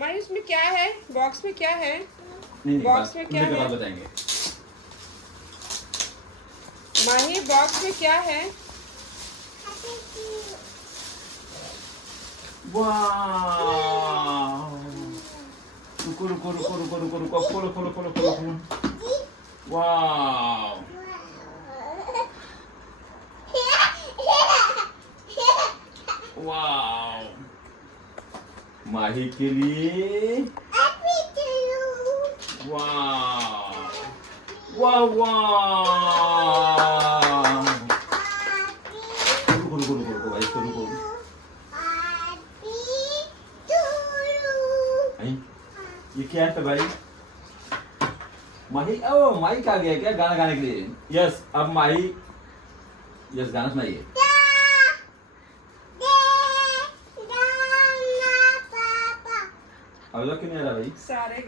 माही इसमें क्या है? बॉक्स में क्या है? नहीं बॉक्स में क्या है? बताएंगे। माही बॉक्स में क्या है? वाह, रुको रुको रुको रुको रुको रुको, खोलो खोलो खोलो खोलो खोलो। वाह, वाह, माही के लिए। वाह वाह वाह, रुको रुको रुको रुको भाई, इसको रुको। भाई ये क्या है भाई? माही, ओ माही आ गया क्या गाना गाने के लिए? यस, अब माही, यस गाना सुनाइए। अब क्यों नहीं आ रहा भाई? सारे